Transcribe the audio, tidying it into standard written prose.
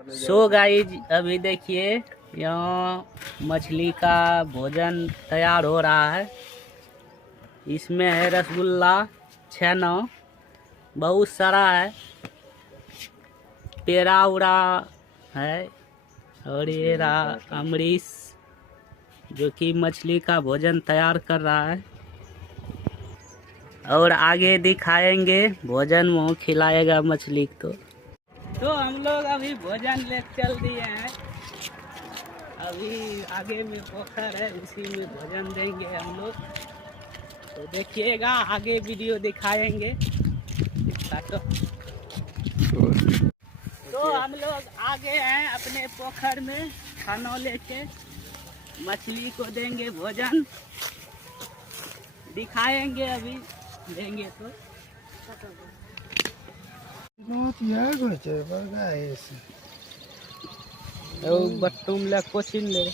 So guys अभी देखिए यहाँ मछली का भोजन तैयार हो रहा है। इसमें है रसगुल्ला, छेना बहुत सारा है, पेड़ा उड़ा है और ये रहा अमरीश जो कि मछली का भोजन तैयार कर रहा है और आगे दिखाएंगे भोजन वो खिलाएगा मछली को। तो हम लोग अभी भोजन ले चल दिए हैं। अभी आगे में पोखर है, उसी में भोजन देंगे हम लोग। तो देखिएगा, आगे वीडियो दिखाएंगे। तो हम लोग आगे हैं अपने पोखर में, खाना लेके मछली को देंगे भोजन, दिखाएंगे अभी देंगे तो। बट्टुम ले कोचिन ले